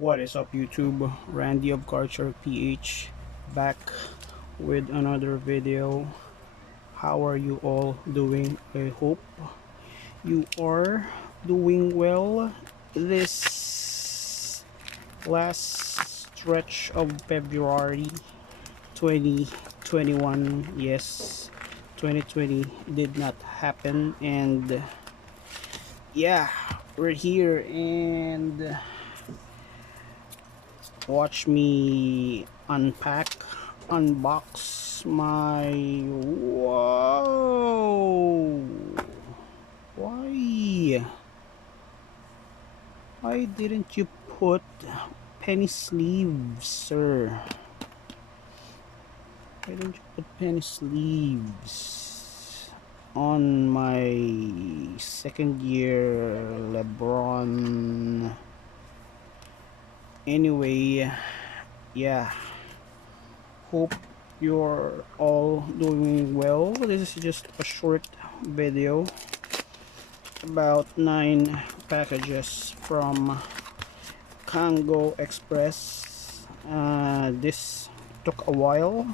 What is up, YouTube? Randy of Cardshark PH back with another video. How are you all doing? I hope you are doing well this last stretch of February 2021. Yes, 2020 did not happen, and yeah, we're here and watch me unbox my whoa. Why didn't you put penny sleeves, sir? Why didn't you put penny sleeves on my second year LeBron? Anyway, yeah, hope you're all doing well. This is just a short video about 9 packages from Kango Express. This took a while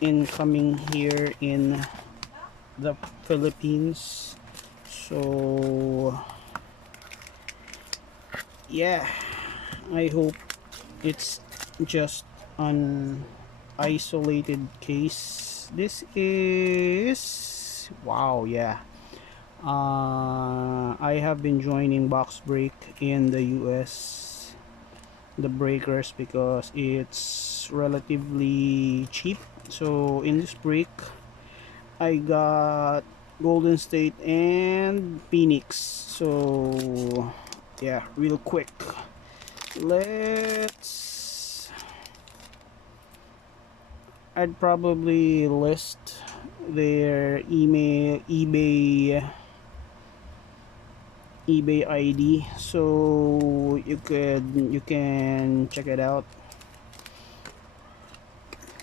in coming here in the Philippines, so yeah, I hope it's just an isolated case. This is wow. Yeah, I have been joining box break in the US, the breakers, because it's relatively cheap. So in this break I got Golden State and Phoenix. So yeah, real quick, I'd probably list their eBay ID, so you can check it out.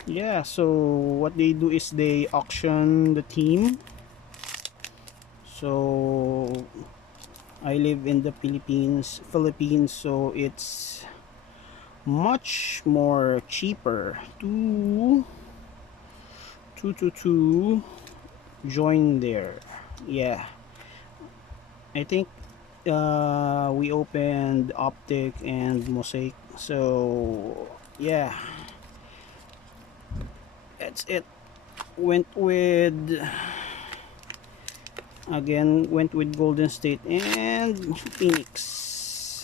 Yeah, so what they do is they auction the team. So I live in the Philippines, so it's much more cheaper to join there. Yeah, I think we opened Optic and Mosaic, so yeah, that's it. Went with Golden State and Phoenix.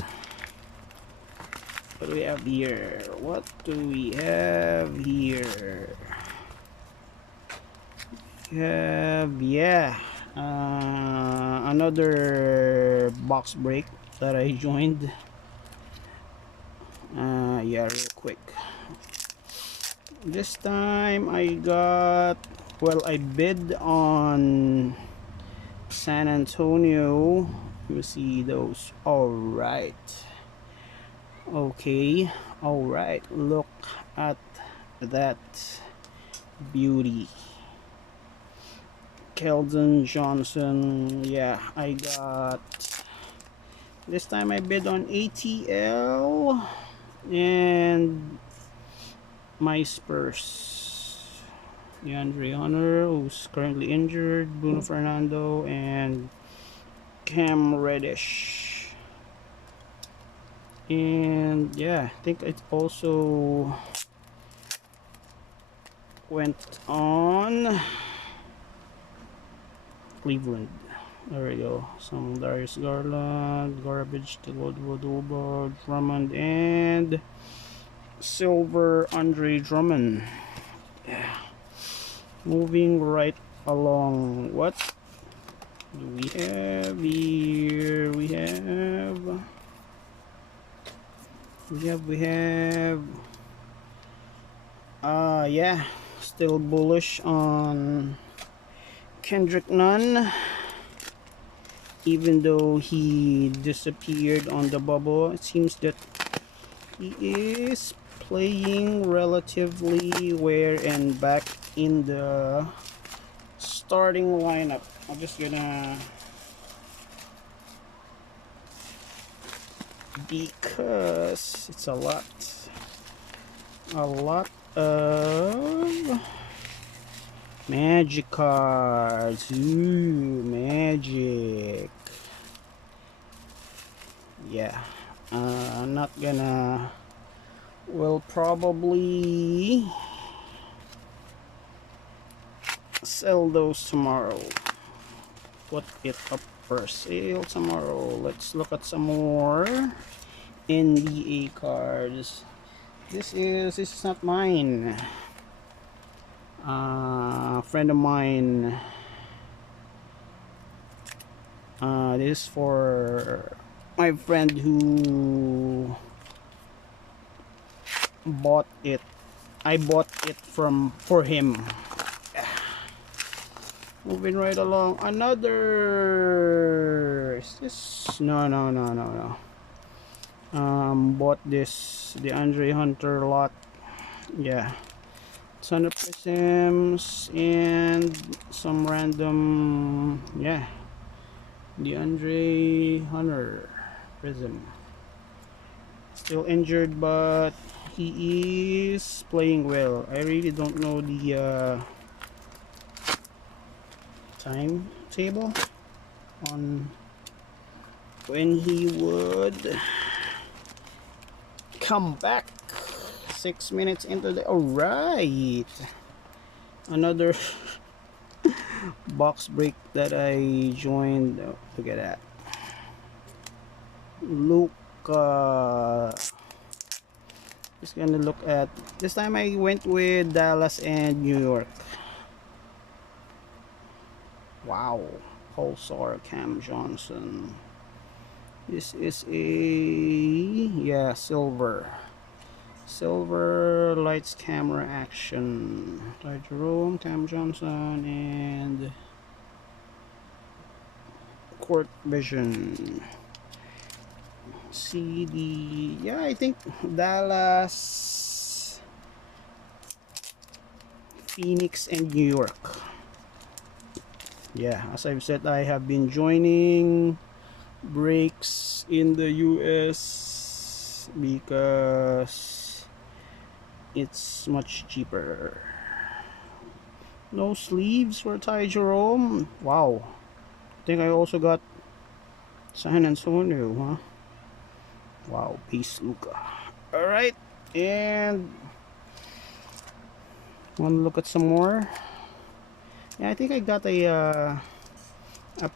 What do we have here? We have, yeah, another box break that I joined. Yeah, real quick. This time I got, well, I bid on San Antonio. Let me see those. All right. Okay. All right. Look at that beauty. Keldon Johnson. Yeah, I got, this time I bid on ATL and my Spurs. DeAndre Hunter, who's currently injured, Bruno Fernando, and Cam Reddish. And yeah, I think it also went on Cleveland. There we go. Some Darius Garland, garbage to Woodward, Drummond, and silver Andre Drummond. Yeah. Moving right along. What do we have here? We have yeah, still bullish on Kendrick Nunn, even though he disappeared on the bubble. It seems that he is playing relatively well and back in the starting lineup. I'm just gonna because it's a lot of magic cards. Ooh, magic. Yeah, I'm not gonna, will probably sell those tomorrow. Put it up for sale tomorrow. Let's look at some more NBA cards. This is not mine. Friend of mine. This is for my friend who bought it. I bought it for him. Moving right along. Another. Is this? No. Bought this, the Andre Hunter lot. Yeah. Ton of prisms and some random. Yeah. The Andre Hunter prism. Still injured, but he is playing well. I really don't know the timetable on when he would come back. 6 minutes into the, all right, another box break that I joined. Oh, look at that. Luca. Just gonna look at, this time I went with Dallas and New York. Wow. Pulsar Cam Johnson. This is a, yeah, silver lights camera action. Ty Jerome, Cam Johnson, and Court Vision. CD, yeah, I think Dallas, Phoenix, and New York. Yeah, as I've said, I have been joining breaks in the US because it's much cheaper. No sleeves for Ty Jerome. Wow. I think I also got San Antonio, huh? Wow, peace Luca. Alright, and wanna look at some more? Yeah, I think I got a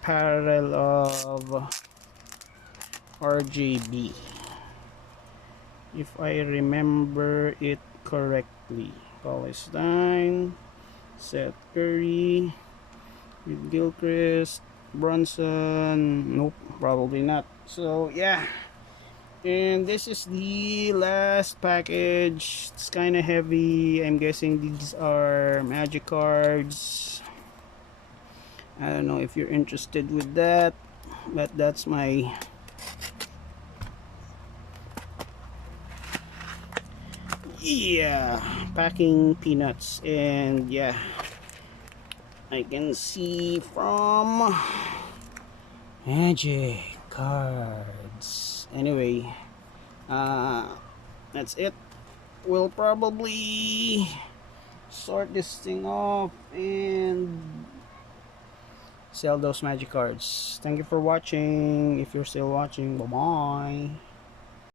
parallel of RJB, if I remember it correctly. Palestine, Seth Curry, with Gilchrist, Brunson. Nope, probably not. So yeah, and this is the last package. It's kind of heavy. I'm guessing these are magic cards. I don't know if you're interested with that, but that's my packing peanuts. And yeah, I can see from magic cards. Anyway, that's it. We'll probably sort this thing off and sell those magic cards. Thank you for watching. If you're still watching, bye bye.